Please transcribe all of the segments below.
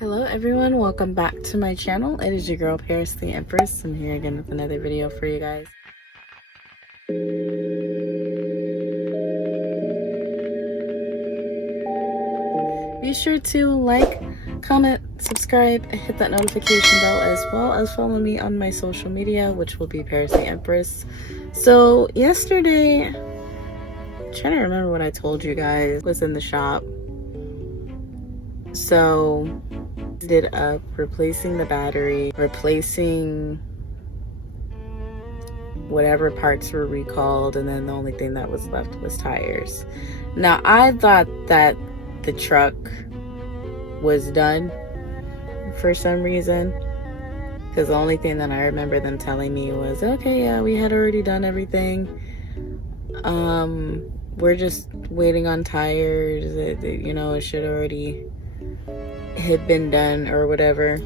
Hello everyone, welcome back to my channel. It is your girl Paris the Empress. I'm here again with another video for you guys. Be sure to like, comment, subscribe, and hit that notification bell, as well as follow me on my social media, which will be Paris the Empress. So yesterday, I'm trying to remember what I told you guys, was in the shop. So did up replacing the battery, replacing whatever parts were recalled, and then the only thing that was left was tires. Now I thought that the truck was done for some reason, because the only thing that I remember them telling me was, okay, yeah, we had already done everything, we're just waiting on tires, it should already had been done or whatever.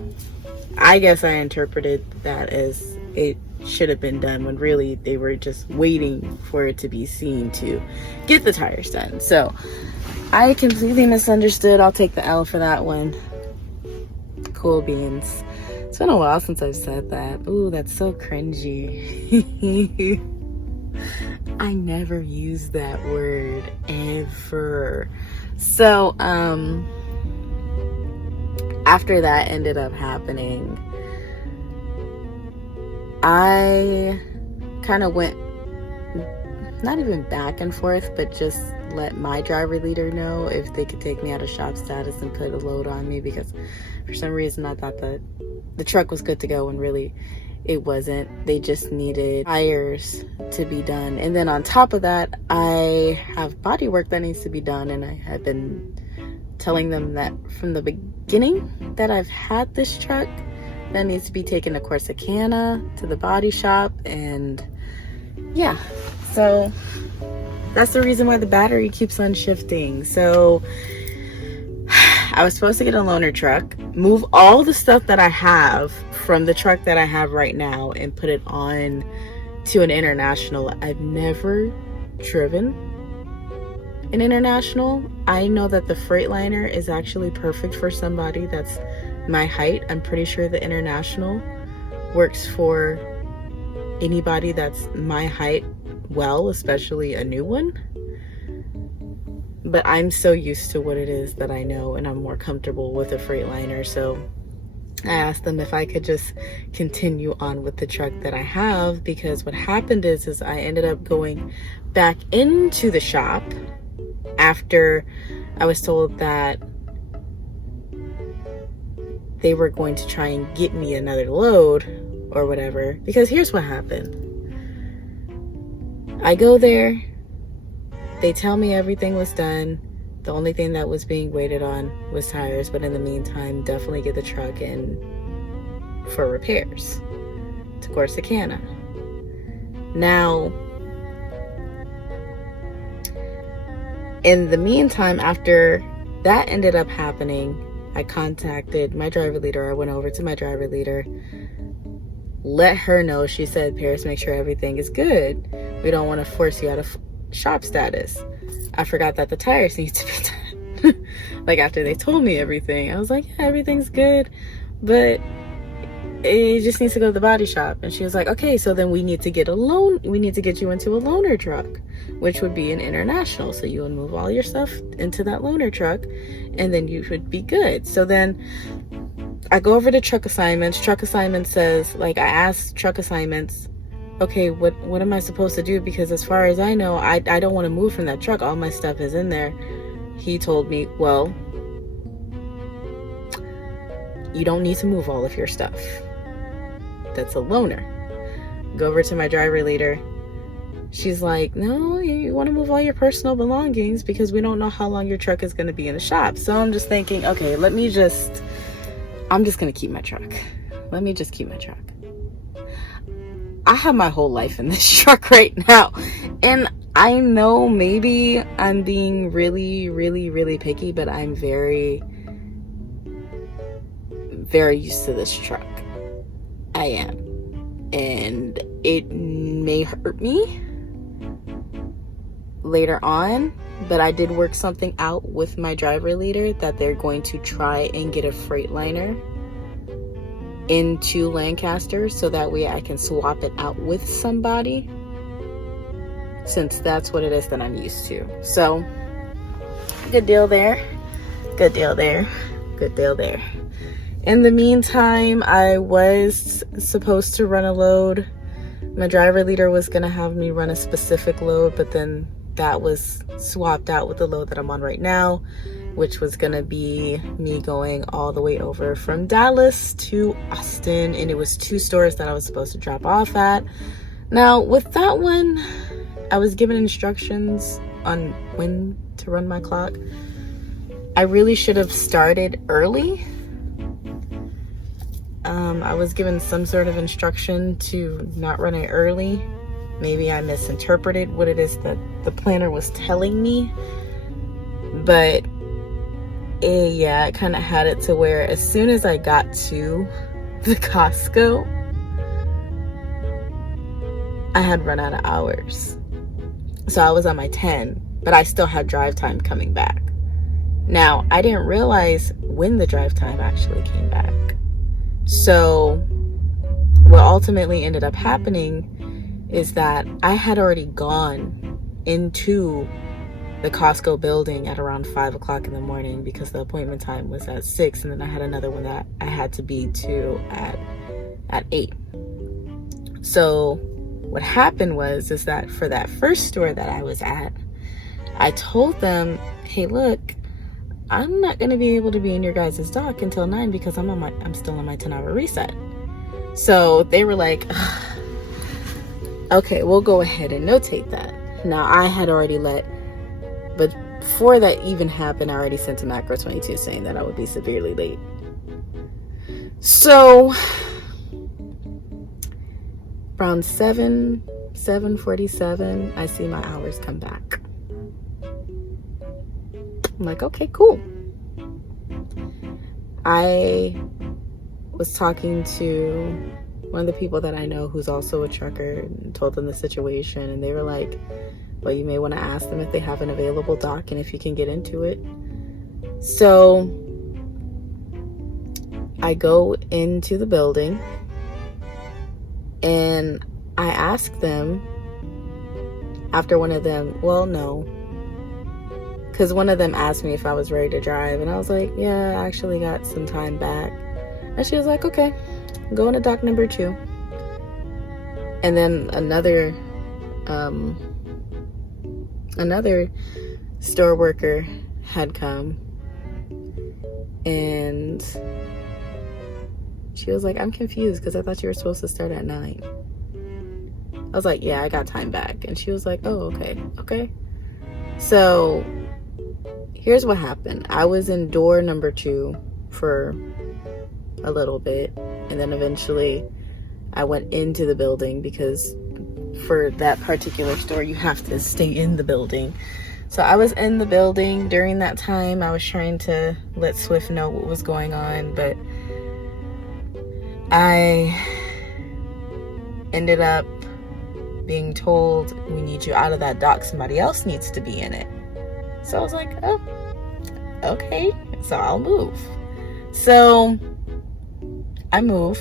I guess I interpreted that as it should have been done, when really they were just waiting for it to be seen to get the tires done. So I completely misunderstood. I'll take the L for that one. Cool beans. It's been a while since I've said that. Ooh, that's so cringy. I never use that word ever. So after that ended up happening, I kind of went, not even back and forth, but just let my driver leader know if they could take me out of shop status and put a load on me, because for some reason I thought that the truck was good to go when really it wasn't. They just needed tires to be done. And then on top of that, I have body work that needs to be done, and I had been telling them that from the beginning that I've had this truck, that needs to be taken to Corsicana, to the body shop. And yeah, so that's the reason why the battery keeps on shifting. So I was supposed to get a loaner truck, move all the stuff that I have from the truck that I have right now and put it on to an International. I've never driven an International. I know that the Freightliner is actually perfect for somebody that's my height. I'm pretty sure the International works for anybody that's my height well, especially a new one. But I'm so used to what it is that I know, and I'm more comfortable with a Freightliner. So I asked them if I could just continue on with the truck that I have, because what happened is I ended up going back into the shop after I was told that they were going to try and get me another load or whatever. Because here's what happened. I go there, they tell me everything was done. The only thing that was being waited on was tires, but in the meantime, definitely get the truck in for repairs to Corsicana. Now, in the meantime, after that ended up happening, I contacted my driver leader. I went over to my driver leader, let her know. She said, Paris, make sure everything is good. We don't want to force you out of shop status. I forgot that the tires need to be done. Like, after they told me everything, I was like, yeah, everything's good, but it just needs to go to the body shop. And she was like, okay, so then we need to get we need to get you into a loaner truck, which would be an International. So you would move all your stuff into that loaner truck, and then you would be good. So then I go over to truck assignments. Truck assignments says, like, I asked truck assignments, okay, what am I supposed to do? Because as far as I know, I don't want to move from that truck. All my stuff is in there. He told me, well, you don't need to move all of your stuff. That's a loaner. Go over to my driver leader. She's like, no, you want to move all your personal belongings, because we don't know how long your truck is going to be in the shop. So I'm just thinking, okay, I'm just going to keep my truck. Let me just keep my truck. I have my whole life in this truck right now. And I know maybe I'm being really, really, really picky, but I'm very, very used to this truck. I am. And it may hurt me later on, but I did work something out with my driver leader that they're going to try and get a Freightliner into Lancaster so that way I can swap it out with somebody, since that's what it is that I'm used to. So good deal there, good deal there, good deal there. In the meantime, I was supposed to run a load. My driver leader was gonna have me run a specific load, but then that was swapped out with the load that I'm on right now, which was gonna be me going all the way over from Dallas to Austin, and it was 2 stores that I was supposed to drop off at. Now with that one, I was given instructions on when to run my clock. I really should have started early. I was given some sort of instruction to not run it early. Maybe I misinterpreted what it is that the planner was telling me, but yeah, it kind of had it to where as soon as I got to the Costco, I had run out of hours. So I was on my 10, but I still had drive time coming back. Now, I didn't realize when the drive time actually came back. So what ultimately ended up happening is that I had already gone into the Costco building at around 5 o'clock in the morning because the appointment time was at 6, and then I had another one that I had to be to at 8. So what happened was that for that first store that I was at, I told them, hey, look, I'm not going to be able to be in your guys' dock until 9 because I'm still on my 10-hour reset. So they were like, okay, we'll go ahead and notate that. Now I had already but before that even happened, I already sent to Macro 22 saying that I would be severely late. So around 7:47, I see my hours come back. I'm like, okay, cool. I was talking to one of the people that I know who's also a trucker and told them the situation, and they were like, well, you may want to ask them if they have an available dock and if you can get into it. So I go into the building and I ask them after one of them, well, no, because one of them asked me if I was ready to drive, and I was like, yeah, I actually got some time back. And she was like, okay, go into dock number 2. And then another store worker had come, and she was like, I'm confused because I thought you were supposed to start at 9. I was like, yeah, I got time back. And she was like, oh, okay. So here's what happened. I was in door number 2 for a little bit, and then eventually I went into the building because for that particular store you have to stay in the building. So I was in the building. During that time I was trying to let Swift know what was going on, but I ended up being told, we need you out of that dock, somebody else needs to be in it. So I was like, oh, okay, so I'll move. So I move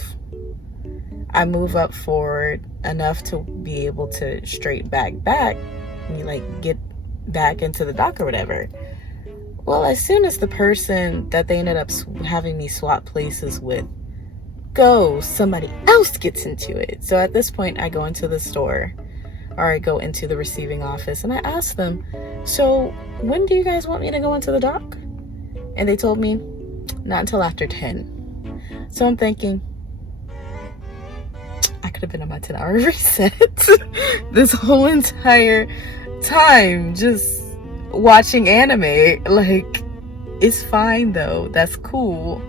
up forward enough to be able to straight back and like get back into the dock or whatever. Well, as soon as the person that they ended up having me swap places with goes, somebody else gets into it. So at this point I go into the store, or I go into the receiving office, and I ask them, so when do you guys want me to go into the dock? And they told me not until after 10. So I'm thinking, I could have been on my 10-hour reset this whole entire time just watching anime. Like, it's fine though, that's cool,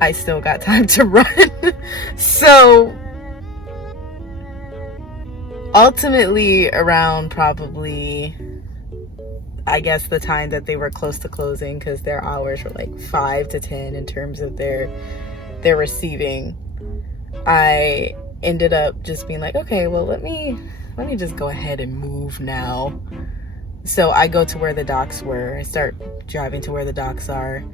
I still got time to run. So ultimately around probably, I guess, the time that they were close to closing, because their hours were like 5 to 10 in terms of their receiving, I ended up just being like, okay, well, let me just go ahead and move now. So I go to where the docks were. I start driving to where the docks are.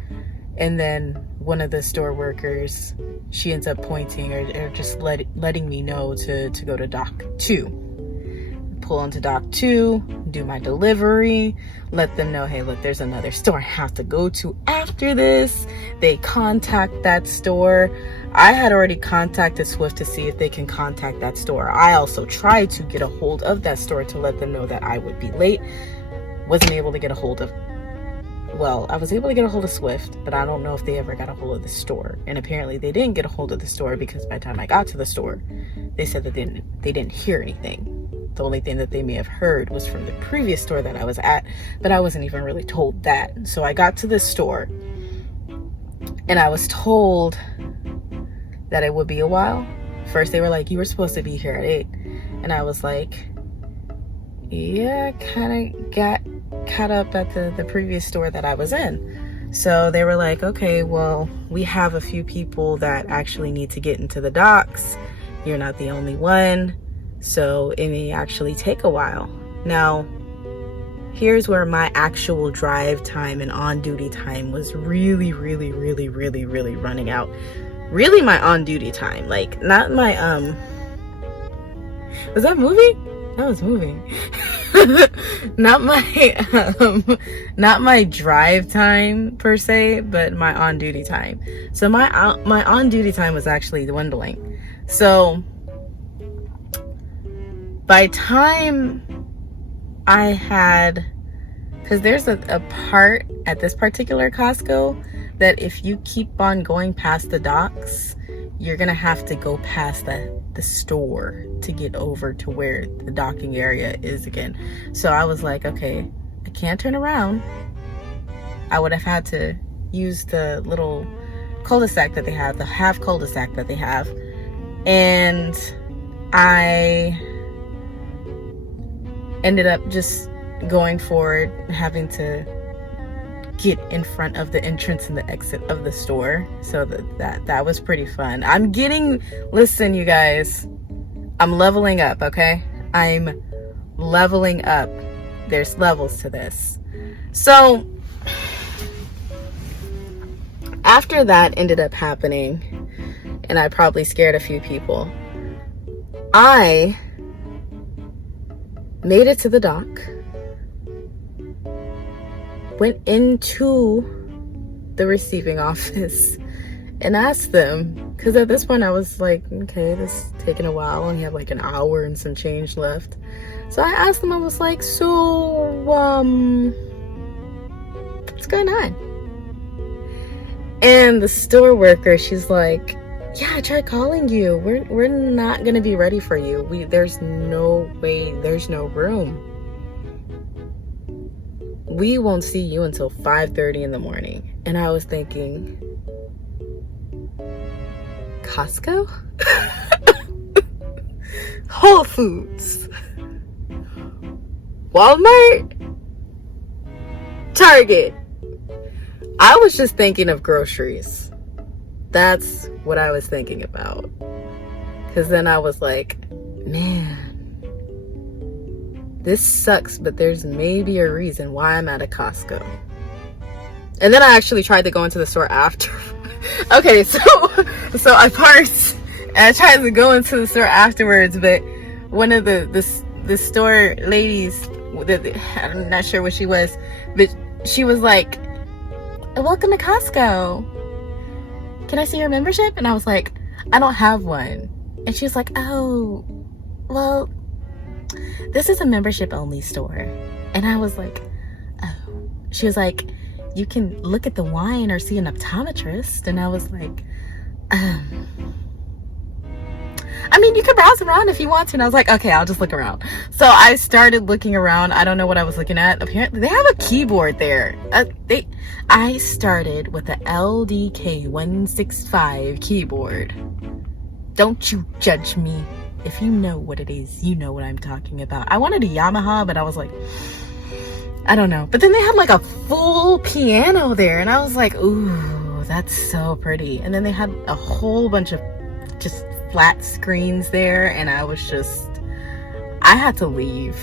And then one of the store workers, she ends up pointing or just letting me know to go to dock 2. Pull onto dock 2, do my delivery, let them know, hey, look, there's another store I have to go to after this. They contact that store. I had already contacted Swift to see if they can contact that store. I also tried to get a hold of that store to let them know that I would be late. Wasn't able to get a hold of, well, I was able to get a hold of Swift, but I don't know if they ever got a hold of the store. And apparently they didn't get a hold of the store because by the time I got to the store, they said that they didn't hear anything. The only thing that they may have heard was from the previous store that I was at, but I wasn't even really told that. So I got to the store and I was told that it would be a while. First they were like, you were supposed to be here at 8. And I was like, yeah, kind of got caught up at the previous store that I was in. So they were like, okay, well, we have a few people that actually need to get into the docks. You're not the only one. So it may actually take a while. Now, here's where my actual drive time and on-duty time was really running out. Really my on-duty time. Like, not my, was that moving? That was moving. Not my drive time per se, but my on-duty time. So my on-duty time was actually dwindling. So by time I had, because there's a part at this particular Costco that if you keep on going past the docks, you're gonna have to go past the store to get over to where the docking area is again. So I was like, okay, I can't turn around. I would have had to use the little cul-de-sac that they have, the half cul-de-sac that they have, and I ended up just going forward, having to get in front of the entrance and the exit of the store. So that was pretty fun. Listen, you guys, I'm leveling up, okay? I'm leveling up. There's levels to this. So after that ended up happening, and I probably scared a few people, I made it to the dock, went into the receiving office and asked them, because at this point I was like, okay, this is taking a while. I only have like an hour and some change left. So I asked them, I was like, so what's going on? And the store worker, she's like, yeah, I tried calling you. We're not gonna be ready for you. There's no way, there's no room. We won't see you until 5:30 in the morning. And I was thinking, Costco? Whole Foods? Walmart? Target? I was just thinking of groceries. That's what I was thinking about. Because then I was like, man, this sucks, but there's maybe a reason why I'm at a Costco. And then I actually tried to go into the store after. Okay, so I parked and I tried to go into the store afterwards, but one of the store ladies, I'm not sure what she was, but she was like, welcome to Costco. Can I see your membership? And I was like, I don't have one. And she was like, oh, well, this is a membership only store. And I was like, oh. She was like, you can look at the wine or see an optometrist. And I was like, I mean, you can browse around if you want to. And I was like, okay, I'll just look around. So I started looking around. I don't know what I was looking at. Apparently, they have a keyboard there. I started with the LDK 165 keyboard. Don't you judge me. If you know what it is, you know what I'm talking about. I wanted a Yamaha, but I was like, I don't know. But then they had like a full piano there. And I was like, ooh, that's so pretty. And then they had a whole bunch of just flat screens there. And I was just, I had to leave.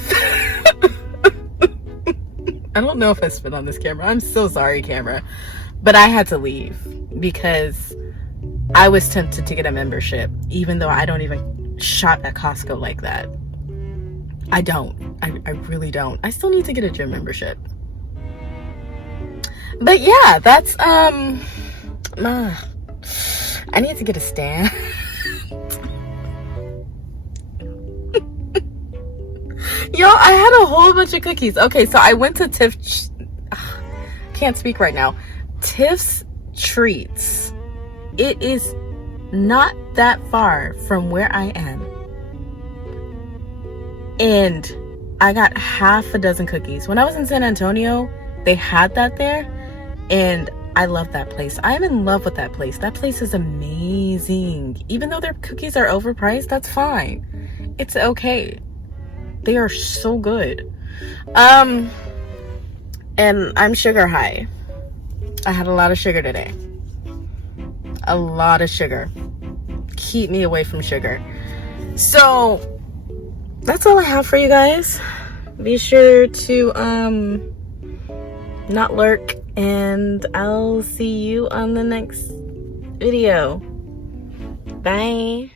I don't know if I spit on this camera. I'm so sorry, camera. But I had to leave because I was tempted to get a membership, even though I don't even shop at Costco like that. I don't. I really don't. I still need to get a gym membership. But yeah, that's I need to get a stand. Yo, I had a whole bunch of cookies. Okay, so I went to can't speak right now. Tiff's Treats. It is not that far from where I am. And I got half a dozen cookies. When I was in San Antonio, they had that there. And I love that place. I'm in love with that place. That place is amazing. Even though their cookies are overpriced, that's fine. It's okay. They are so good. And I'm sugar high. I had a lot of sugar today. A lot of sugar. Keep me away from sugar. So that's all I have for you guys. Be sure to not lurk, and I'll see you on the next video. Bye.